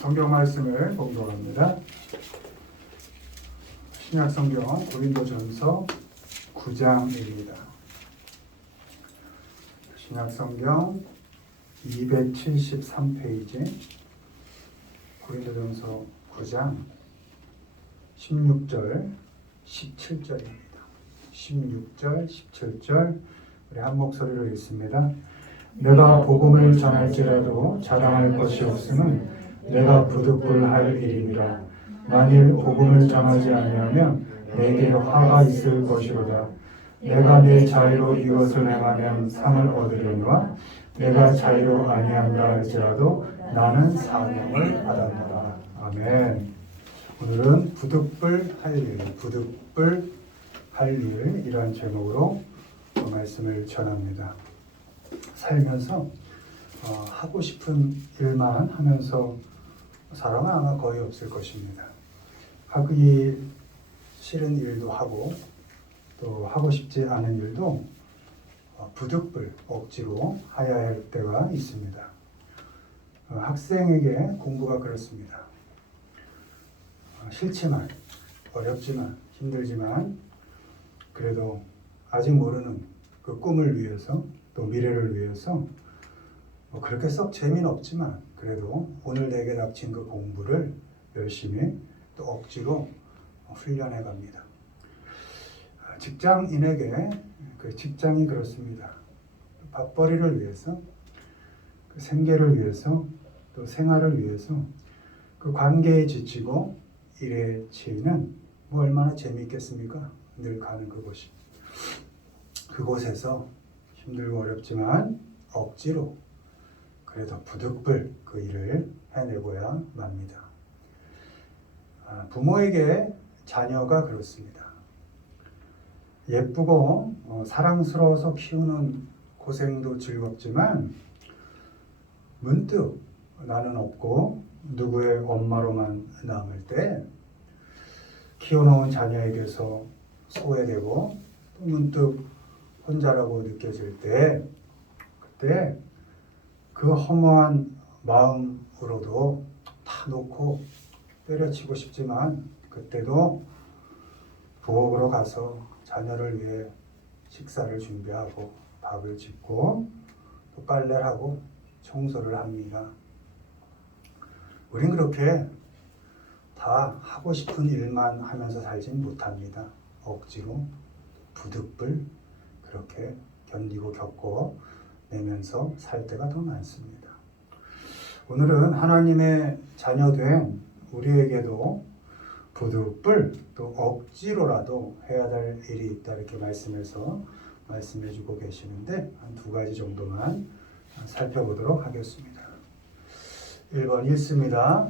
성경 말씀을 봉독합니다. 신약 성경 고린도전서 9장입니다. 신약 성경 273페이지 고린도전서 9장 16절 17절입니다. 16절 17절 우리 한 목소리로 읽습니다. 내가 복음을 전할지라도 자랑할 것이 없음은 내가 부득불할 일임이라. 만일 복음을 전하지 아니하면 내게 화가 있을 것이로다. 내가 내 자유로 이것을 행하면 상을 얻으려니와 내가 자유로 아니한다 할지라도 나는 사명을 받았노라. 아멘. 오늘은 부득불할 일, 부득불할 일 이런 제목으로 말씀을 전합니다. 살면서 하고 싶은 일만 하면서 사람은 아마 거의 없을 것입니다. 하기 싫은 일도 하고 또 하고 싶지 않은 일도 부득불 억지로 해야 할 때가 있습니다. 학생에게 공부가 그렇습니다. 싫지만 어렵지만 힘들지만 그래도 아직 모르는 그 꿈을 위해서 또 미래를 위해서 그렇게 썩 재미는 없지만 그래도 오늘 내게 닥친 그 공부를 열심히 또 억지로 훈련해 갑니다. 직장인에게 그 직장이 그렇습니다. 밥벌이를 위해서, 그 생계를 위해서, 또 생활을 위해서 그 관계에 지치고 일에 치이는 뭐 얼마나 재미있겠습니까? 늘 가는 그곳이. 그곳에서 힘들고 어렵지만 억지로 그래도 부득불 그 일을 해내고야 맙니다. 부모에게 자녀가 그렇습니다. 예쁘고 사랑스러워서 키우는 고생도 즐겁지만 문득 나는 없고 누구의 엄마로만 남을 때 키워놓은 자녀에게서 소외되고 또 문득 혼자라고 느껴질 때 그때 그 허무한 마음으로도 다 놓고 때려치고 싶지만 그때도 부엌으로 가서 자녀를 위해 식사를 준비하고 밥을 짓고 또 빨래를 하고 청소를 합니다. 우린 그렇게 다 하고 싶은 일만 하면서 살진 못합니다. 억지로 부득불 그렇게 견디고 겪고 내면서 살 때가 더 많습니다. 오늘은 하나님의 자녀된 우리에게도 부득불 또 억지로라도 해야 될 일이 있다 이렇게 말씀해서 말씀해 주고 계시는데 한 두 가지 정도만 살펴보도록 하겠습니다. 1번 읽습니다.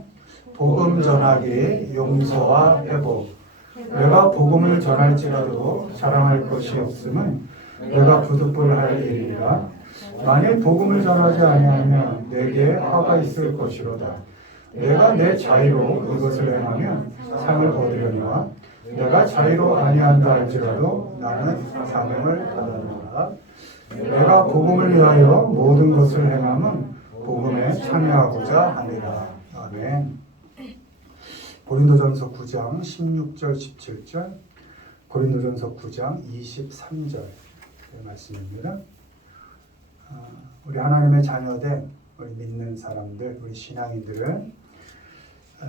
복음 전하기 용서와 회복. 내가 복음을 전할지라도 자랑할 것이 없음은 내가 부득불할 일이라. 만일 복음을 전하지 아니하면 내게 화가 있을 것이로다. 내가 내 자유로 이것을 행하면 상을 얻으려니와 내가 자유로 아니한다 할지라도 나는 사명을 받았노라. 내가 복음을 위하여 모든 것을 행함은 복음에 참여하고자 함이라. 아멘. 고린도전서 9장 16절 17절 고린도전서 9장 23절 말씀입니다. 우리 하나님의 자녀된 우리 믿는 사람들, 우리 신앙인들은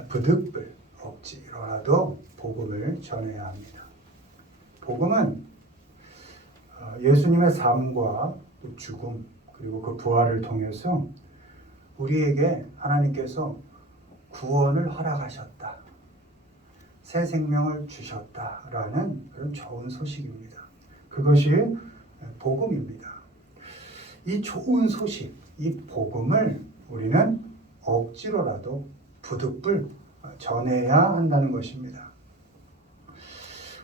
부득불 억지로라도 복음을 전해야 합니다. 복음은 예수님의 삶과 죽음 그리고 그 부활을 통해서 우리에게 하나님께서 구원을 허락하셨다. 새 생명을 주셨다라는 그런 좋은 소식입니다. 그것이 복음입니다. 이 좋은 소식, 이 복음을 우리는 억지로라도 부득불 전해야 한다는 것입니다.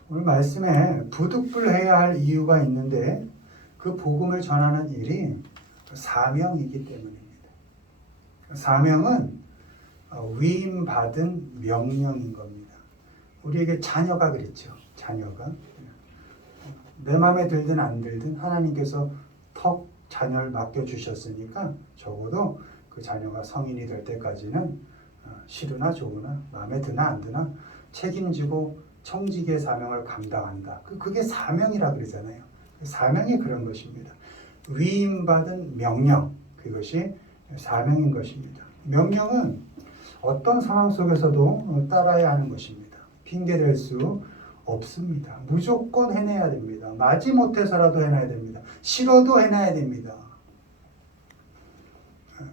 오늘 말씀에 부득불해야 할 이유가 있는데 그 복음을 전하는 일이 사명이기 때문입니다. 사명은 위임받은 명령인 겁니다. 우리에게 자녀가 그랬죠. 자녀가 내 마음에 들든 안 들든 하나님께서 턱 자녀를 맡겨주셨으니까 적어도 그 자녀가 성인이 될 때까지는 싫으나 좋으나 마음에 드나 안 드나 책임지고 청지기의 사명을 감당한다. 그게 사명이라 그러잖아요. 사명이 그런 것입니다. 위임받은 명령, 그것이 사명인 것입니다. 명령은 어떤 상황 속에서도 따라야 하는 것입니다. 핑계댈 수 없습니다. 무조건 해내야 됩니다. 마지못해서라도 해내야 됩니다. 싫어도 해내야 됩니다.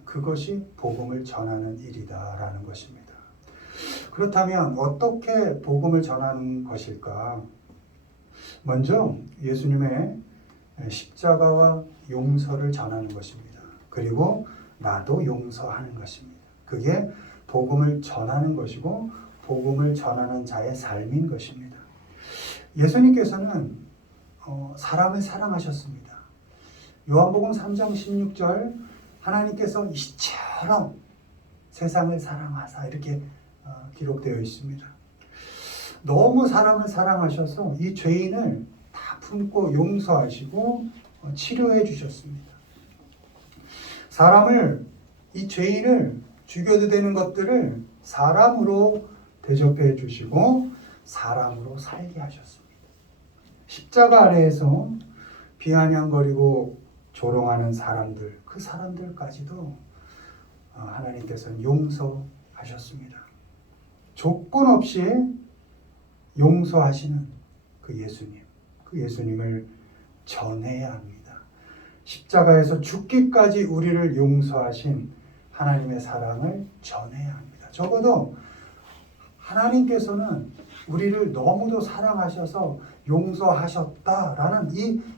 그것이 복음을 전하는 일이다라는 것입니다. 그렇다면 어떻게 복음을 전하는 것일까? 먼저 예수님의 십자가와 용서를 전하는 것입니다. 그리고 나도 용서하는 것입니다. 그게 복음을 전하는 것이고 복음을 전하는 자의 삶인 것입니다. 예수님께서는 사람을 사랑하셨습니다. 요한복음 3장 16절 하나님께서 이처럼 세상을 사랑하사 이렇게 기록되어 있습니다. 너무 사람을 사랑하셔서 이 죄인을 다 품고 용서하시고 치료해 주셨습니다. 이 죄인을 죽여도 되는 것들을 사람으로 대접해 주시고 사람으로 살게 하셨습니다. 십자가 아래에서 비아냥거리고 조롱하는 사람들, 그 사람들까지도 하나님께서는 용서하셨습니다. 조건 없이 용서하시는 그 예수님을 전해야 합니다. 십자가에서 죽기까지 우리를 용서하신 하나님의 사랑을 전해야 합니다. 적어도 하나님께서는 우리를 너무도 사랑하셔서 용서하셨다라는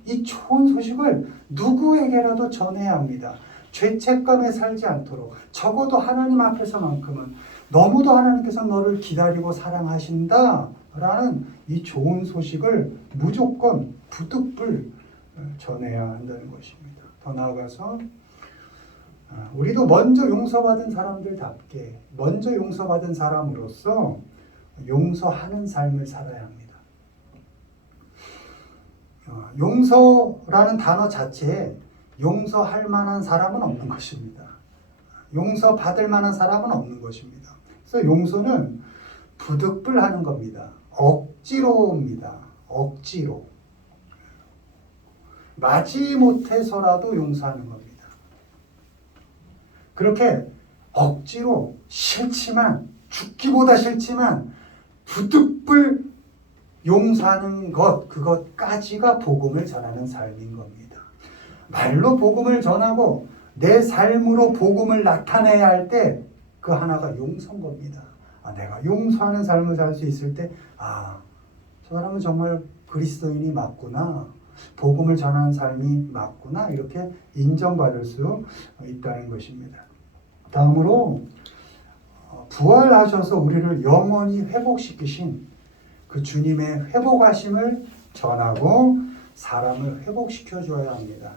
이 좋은 소식을 누구에게라도 전해야 합니다. 죄책감에 살지 않도록 적어도 하나님 앞에서만큼은 너무도 하나님께서 너를 기다리고 사랑하신다라는 이 좋은 소식을 무조건 부득불 전해야 한다는 것입니다. 더 나아가서 우리도 먼저 용서받은 사람들답게 먼저 용서받은 사람으로서 용서하는 삶을 살아야 합니다. 용서라는 단어 자체에 용서할 만한 사람은 없는 것입니다. 용서받을 만한 사람은 없는 것입니다. 그래서 용서는 부득불하는 겁니다. 억지로입니다. 억지로. 마지못해서라도 용서하는 겁니다. 그렇게 억지로 싫지만 죽기보다 싫지만 부득불 용서하는 것, 그것까지가 복음을 전하는 삶인 겁니다. 말로 복음을 전하고 내 삶으로 복음을 나타내야 할 때 그 하나가 용서인 겁니다. 내가 용서하는 삶을 살 수 있을 때 저 사람은 정말 그리스도인이 맞구나. 복음을 전하는 삶이 맞구나. 이렇게 인정받을 수 있다는 것입니다. 다음으로 부활하셔서 우리를 영원히 회복시키신 그 주님의 회복하심을 전하고 사람을 회복시켜 줘야 합니다.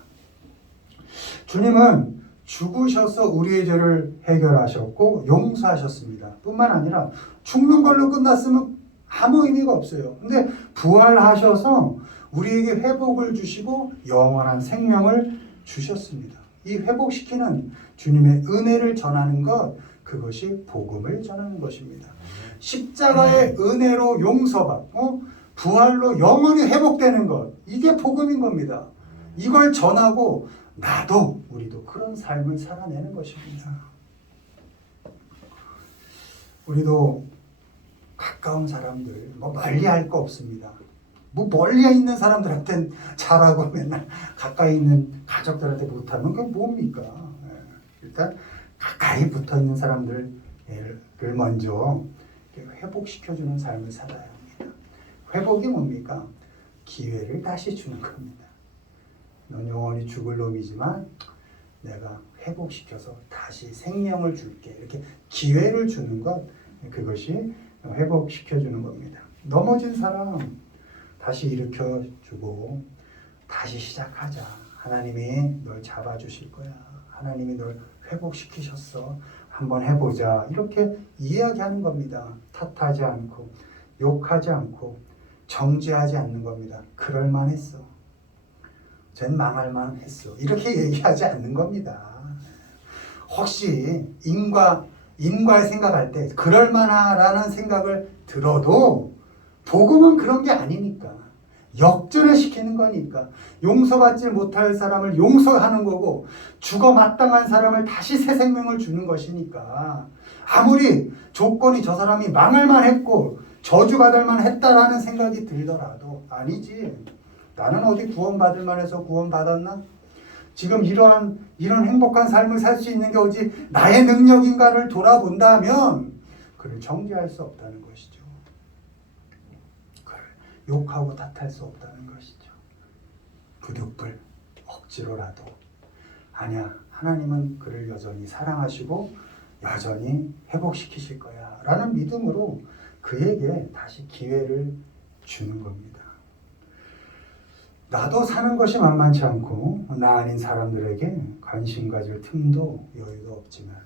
주님은 죽으셔서 우리의 죄를 해결하셨고 용서하셨습니다. 뿐만 아니라 죽는 걸로 끝났으면 아무 의미가 없어요. 근데 부활하셔서 우리에게 회복을 주시고 영원한 생명을 주셨습니다. 이 회복시키는 주님의 은혜를 전하는 것, 그것이 복음을 전하는 것입니다. 십자가의 은혜로 용서받고 부활로 영원히 회복되는 것, 이게 복음인 겁니다. 이걸 전하고 나도 우리도 그런 삶을 살아내는 것입니다. 우리도 가까운 사람들, 멀리 할 거 없습니다. 멀리 있는 사람들한테는 잘하고 맨날 가까이 있는 가족들한테 못하면 그게 뭡니까? 일단 가까이 붙어 있는 사람들을 먼저 회복시켜주는 삶을 살아야 합니다. 회복이 뭡니까? 기회를 다시 주는 겁니다. 넌 영원히 죽을 놈이지만 내가 회복시켜서 다시 생명을 줄게. 이렇게 기회를 주는 것, 그것이 회복시켜주는 겁니다. 넘어진 사람 다시 일으켜주고 다시 시작하자. 하나님이 널 잡아주실 거야. 하나님이 널 회복시키셨어. 한번 해보자. 이렇게 이야기하는 겁니다. 탓하지 않고 욕하지 않고 정죄하지 않는 겁니다. 그럴만했어. 쟨 망할만했어. 이렇게 얘기하지 않는 겁니다. 혹시 인과 인과에 생각할 때 그럴만하라는 생각을 들어도 복음은 그런 게 아니니까. 역전을 시키는 거니까. 용서받지 못할 사람을 용서하는 거고 죽어 마땅한 사람을 다시 새 생명을 주는 것이니까 아무리 조건이 저 사람이 망할만 했고 저주받을 만 했다라는 생각이 들더라도 아니지. 나는 어디 구원받을 만해서 구원받았나? 지금 이런 행복한 삶을 살 수 있는 게 어디 나의 능력인가를 돌아본다면 그를 정죄할 수 없다는 것이죠. 그를 욕하고 탓할 수 없다는 것이죠. 부득불 억지로라도 아니야, 하나님은 그를 여전히 사랑하시고 여전히 회복시키실 거야 라는 믿음으로 그에게 다시 기회를 주는 겁니다. 나도 사는 것이 만만치 않고 나 아닌 사람들에게 관심 가질 틈도 여유도 없지만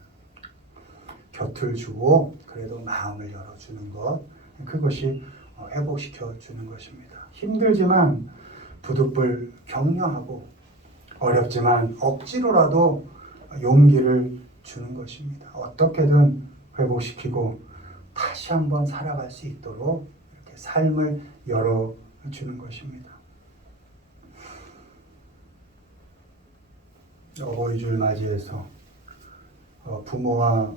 곁을 주고 그래도 마음을 열어주는 것, 그것이 회복시켜주는 것입니다. 힘들지만 부득불 격려하고 어렵지만 억지로라도 용기를 주는 것입니다. 어떻게든 회복시키고 다시 한번 살아갈 수 있도록 이렇게 삶을 열어주는 것입니다. 어버이주를 맞이해서 부모와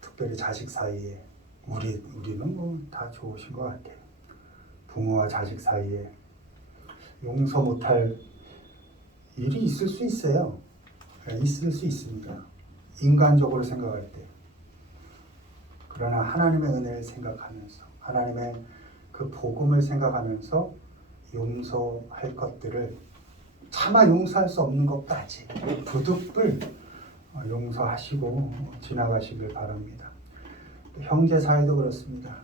특별히 자식 사이에 우리는 뭐 다 좋으신 것 같아요. 부모와 자식 사이에 용서 못할 일이 있을 수 있어요. 있을 수 있습니다. 인간적으로 생각할 때. 그러나 하나님의 은혜를 생각하면서 하나님의 그 복음을 생각하면서 용서할 것들을 차마 용서할 수 없는 것까지 부득불 용서하시고 지나가시길 바랍니다. 형제 사이도 그렇습니다.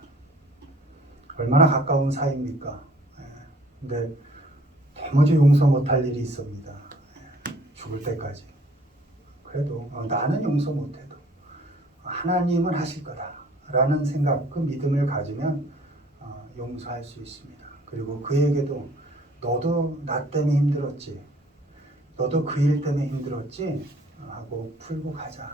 얼마나 가까운 사이입니까? 근데 도무지 용서 못할 일이 있습니다. 죽을 때까지. 그래도 나는 용서 못해도 하나님은 하실 거다라는 생각, 그 믿음을 가지면 용서할 수 있습니다. 그리고 그에게도 너도 나 때문에 힘들었지, 너도 그 일 때문에 힘들었지 하고 풀고 가자.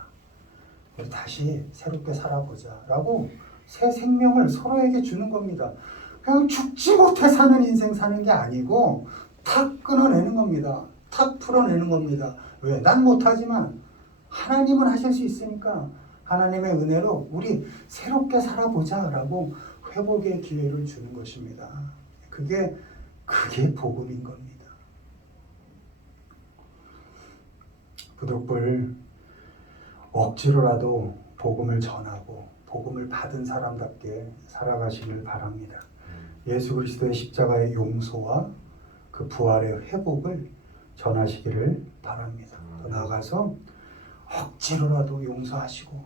우리 다시 새롭게 살아보자 라고 새 생명을 서로에게 주는 겁니다. 그냥 죽지 못해 사는 인생 사는 게 아니고 탁 끊어내는 겁니다. 탁 풀어내는 겁니다. 왜? 난 못하지만 하나님은 하실 수 있으니까 하나님의 은혜로 우리 새롭게 살아보자 라고 회복의 기회를 주는 것입니다. 그게 복음인 겁니다. 부득불 억지로라도 복음을 전하고 복음을 받은 사람답게 살아가시길 바랍니다. 예수 그리스도의 십자가의 용서와 그 부활의 회복을 전하시기를 바랍니다. 또 나아가서 억지로라도 용서하시고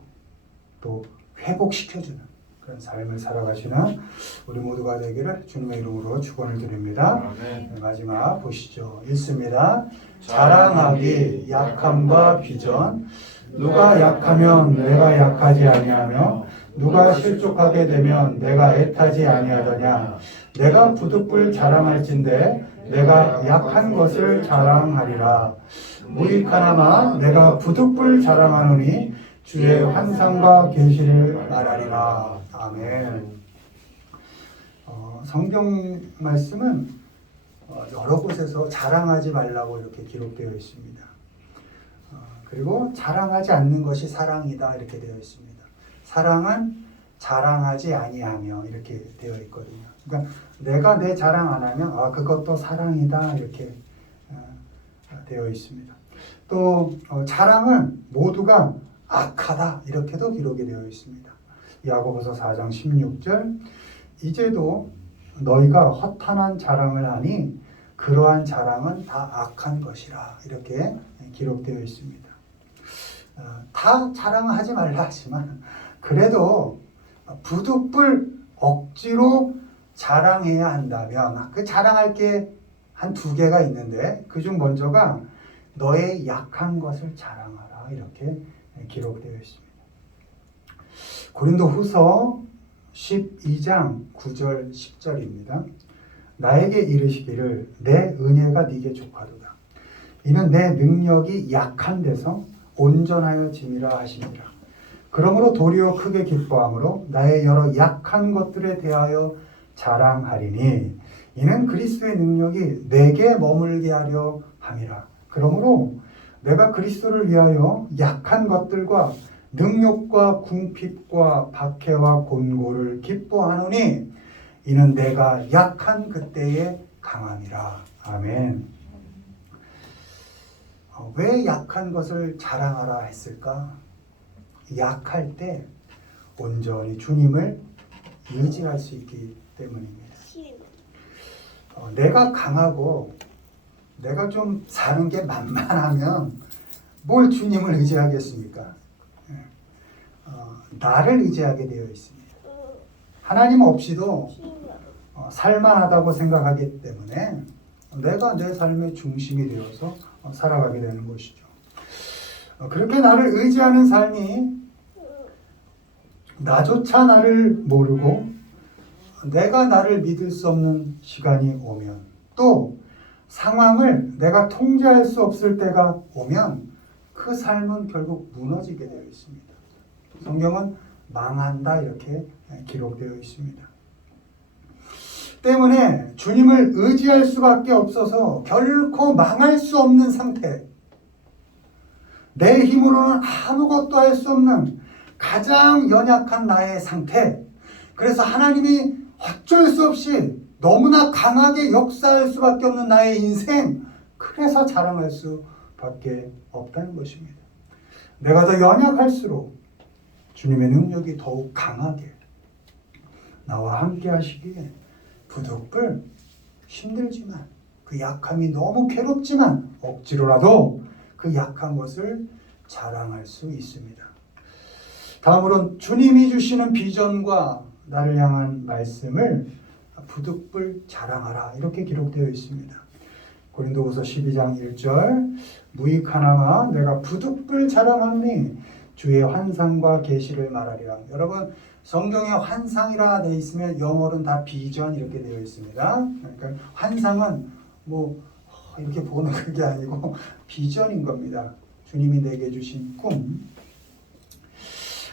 또 회복시켜주는 그런 삶을 살아가시는 우리 모두가 되기를 주님의 이름으로 축원을 드립니다. 네, 마지막 보시죠. 읽습니다. 자랑하기 약함과 비전. 누가 약하면 내가 약하지 아니하며 누가 실족하게 되면 내가 애타지 아니하더냐. 내가 부득불 자랑할진대 내가 약한 것을 자랑하리라. 무익하나마 내가 부득불 자랑하노니 주의 환상과 계시를 말하리라. 아멘. 성경 말씀은 여러 곳에서 자랑하지 말라고 이렇게 기록되어 있습니다. 그리고 자랑하지 않는 것이 사랑이다 이렇게 되어 있습니다. 사랑은 자랑하지 아니하며 이렇게 되어 있거든요. 그러니까 내가 내 자랑 안 하면 그것도 사랑이다 이렇게 되어 있습니다. 또 자랑은 모두가 악하다 이렇게도 기록이 되어 있습니다. 야고보서 4장 16절 이제도 너희가 허탄한 자랑을 하니 그러한 자랑은 다 악한 것이라 이렇게 기록되어 있습니다. 다 자랑하지 말라 하지만 그래도 부득불 억지로 자랑해야 한다면 그 자랑할 게 한 두 개가 있는데 그중 먼저가 너의 약한 것을 자랑하라 이렇게 기록되어 있습니다. 고린도후서 12장 9절 10절입니다. 나에게 이르시기를 내 은혜가 네게 족하도다. 이는 내 능력이 약한 데서 온전하여 짐이라 하시니라. 그러므로 도리어 크게 기뻐함으로 나의 여러 약한 것들에 대하여 자랑하리니 이는 그리스도의 능력이 내게 머물게 하려 함이라. 그러므로 내가 그리스도를 위하여 약한 것들과 능욕과 궁핍과 박해와 곤고를 기뻐하노니 이는 내가 약한 그때에 강함이라. 아멘. 왜 약한 것을 자랑하라 했을까? 약할 때 온전히 주님을 의지할 수 있기 때문입니다. 내가 강하고 내가 좀 사는 게 만만하면 뭘 주님을 의지하겠습니까? 나를 의지하게 되어 있습니다. 하나님 없이도 살만하다고 생각하기 때문에 내가 내 삶의 중심이 되어서 살아가게 되는 것이죠. 그렇게 나를 의지하는 삶이 나조차 나를 모르고 내가 나를 믿을 수 없는 시간이 오면 또 상황을 내가 통제할 수 없을 때가 오면 그 삶은 결국 무너지게 되어 있습니다. 성경은 망한다 이렇게 기록되어 있습니다. 때문에 주님을 의지할 수밖에 없어서 결코 망할 수 없는 상태, 내 힘으로는 아무것도 할 수 없는 가장 연약한 나의 상태, 그래서 하나님이 어쩔 수 없이 너무나 강하게 역사할 수밖에 없는 나의 인생, 그래서 자랑할 수밖에 없다는 것입니다. 내가 더 연약할수록 주님의 능력이 더욱 강하게 나와 함께 하시기에 부득불 힘들지만 그 약함이 너무 괴롭지만 억지로라도 그 약한 것을 자랑할 수 있습니다. 다음으로는 주님이 주시는 비전과 나를 향한 말씀을 부득불 자랑하라 이렇게 기록되어 있습니다. 고린도후서 12장 1절 무익하나마 내가 부득불 자랑하노니 주의 환상과 계시를 말하리라. 여러분 성경에 환상이라 되어 있으면 영어로는 다 비전 이렇게 되어 있습니다. 그러니까 환상은 뭐 이렇게 보는 그게 아니고 비전인 겁니다. 주님이 내게 주신 꿈.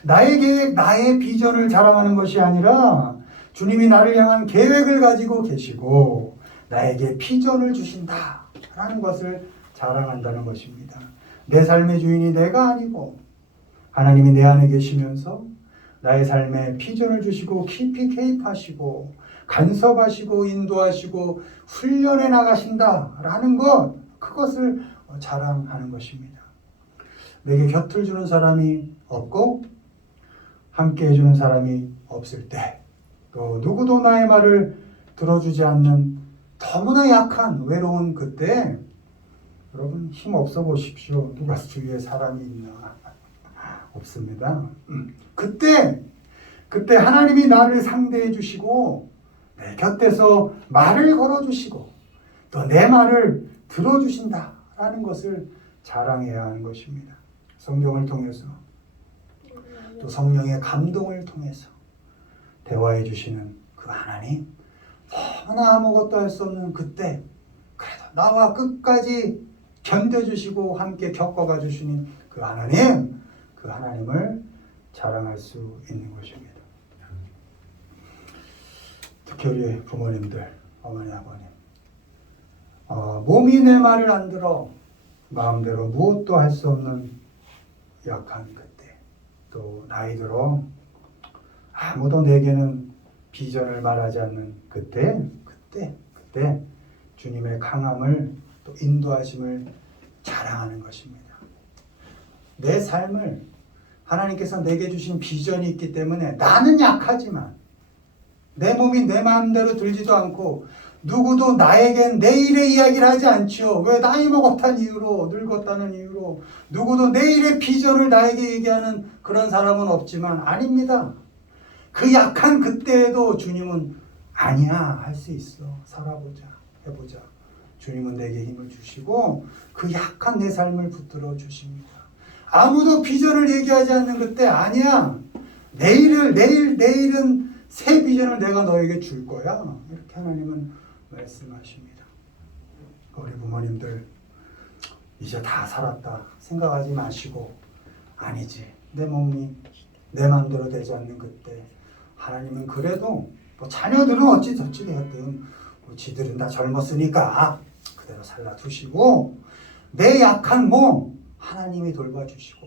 나의 계획, 나의 비전을 자랑하는 것이 아니라 주님이 나를 향한 계획을 가지고 계시고 나에게 비전을 주신다라는 것을 자랑한다는 것입니다. 내 삶의 주인이 내가 아니고 하나님이 내 안에 계시면서 나의 삶에 비전을 주시고 깊이 개입하시고 간섭하시고 인도하시고 훈련해 나가신다라는 것, 그것을 자랑하는 것입니다. 내게 곁을 주는 사람이 없고 함께 해주는 사람이 없을 때, 또 누구도 나의 말을 들어주지 않는 너무나 약한 외로운 그때, 여러분 힘 없어 보십시오. 누가 주위에 사람이 있나? 없습니다. 그때 하나님이 나를 상대해 주시고 내 곁에서 말을 걸어 주시고 또 내 말을 들어 주신다라는 것을 자랑해야 하는 것입니다. 성경을 통해서 또 성령의 감동을 통해서 대화해 주시는 그 하나님, 너무나 아무것도 할 수 없는 그때 그래도 나와 끝까지 견뎌주시고 함께 겪어가 주시는 그 하나님, 그 하나님을 자랑할 수 있는 것입니다. 특히 우리 부모님들, 어머니, 아버님, 몸이 내 말을 안 들어 마음대로 무엇도 할 수 없는 약한 그때, 또 나이 들어 아무도 내게는 비전을 말하지 않는 그때 주님의 강함을 또 인도하심을 자랑하는 것입니다. 내 삶을 하나님께서 내게 주신 비전이 있기 때문에 나는 약하지만 내 몸이 내 마음대로 들지도 않고 누구도 나에겐 내일의 이야기를 하지 않지요. 왜? 나이 먹었다는 이유로, 늙었다는 이유로 누구도 내일의 비전을 나에게 얘기하는 그런 사람은 없지만 아닙니다. 그 약한 그때에도 주님은 아니야, 할 수 있어, 살아보자, 해보자. 주님은 내게 힘을 주시고 그 약한 내 삶을 붙들어 주십니다. 아무도 비전을 얘기하지 않는 그때 아니야, 내일은 새 비전을 내가 너에게 줄 거야, 이렇게 하나님은 말씀하십니다. 우리 부모님들 이제 다 살았다 생각하지 마시고, 아니지, 내 몸이 내 마음대로 되지 않는 그때 하나님은 그래도 뭐 자녀들은 어찌저찌 되었든 뭐 지들은 다 젊었으니까 그대로 살라 두시고 내 약한 몸 하나님이 돌봐주시고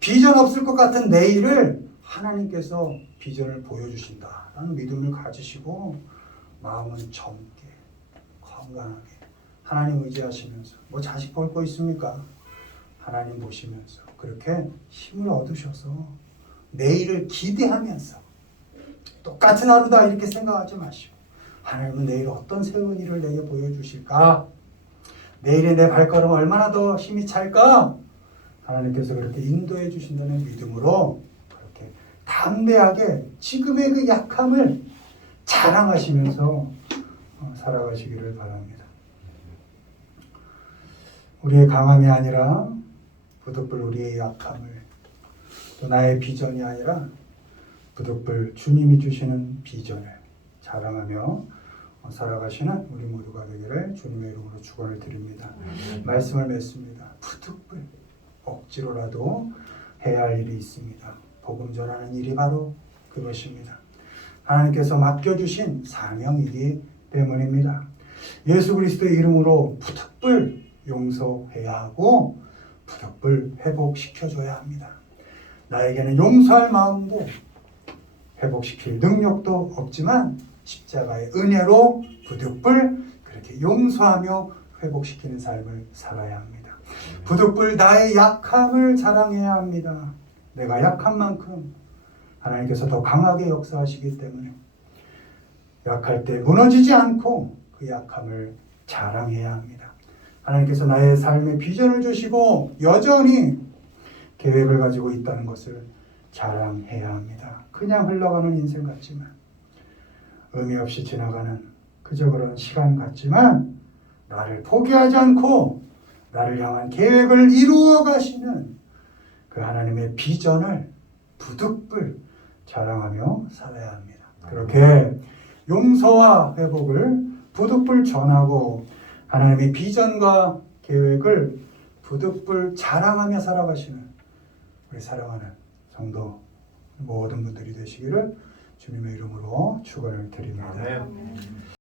비전 없을 것 같은 내일을 하나님께서 비전을 보여주신다라는 믿음을 가지시고 마음은 젊게 건강하게 하나님 의지하시면서 뭐 자식 볼 거 있습니까? 하나님 보시면서 그렇게 힘을 얻으셔서 내일을 기대하면서 똑같은 하루다 이렇게 생각하지 마시고 하나님은 내일 어떤 새로운 일을 내게 보여주실까? 내일의 내 발걸음 얼마나 더 힘이 찰까? 하나님께서 그렇게 인도해 주신다는 믿음으로 그렇게 담대하게 지금의 그 약함을 자랑하시면서 살아가시기를 바랍니다. 우리의 강함이 아니라 부득불 우리의 약함을 또 나의 비전이 아니라 부득불 주님이 주시는 비전을 자랑하며 살아가시는 우리 모두가 되기를 주님의 이름으로 축원을 드립니다. 말씀을 맺습니다. 부득불 억지로라도 해야 할 일이 있습니다. 복음 전하는 일이 바로 그것입니다. 하나님께서 맡겨주신 사명이기 때문입니다. 예수 그리스도의 이름으로 부득불 용서해야 하고 부득불 회복시켜줘야 합니다. 나에게는 용서할 마음도 회복시킬 능력도 없지만 십자가의 은혜로 부득불 그렇게 용서하며 회복시키는 삶을 살아야 합니다. 부득불 나의 약함을 자랑해야 합니다. 내가 약한 만큼 하나님께서 더 강하게 역사하시기 때문에 약할 때 무너지지 않고 그 약함을 자랑해야 합니다. 하나님께서 나의 삶의 비전을 주시고 여전히 계획을 가지고 있다는 것을 자랑해야 합니다. 그냥 흘러가는 인생 같지만 의미 없이 지나가는 그저 그런 시간 같지만 나를 포기하지 않고 나를 향한 계획을 이루어 가시는 그 하나님의 비전을 부득불 자랑하며 살아야 합니다. 그렇게 용서와 회복을 부득불 전하고 하나님의 비전과 계획을 부득불 자랑하며 살아가시는 우리 사랑하는 성도 모든 분들이 되시기를 주님의 이름으로 축원을 드립니다. 아멘.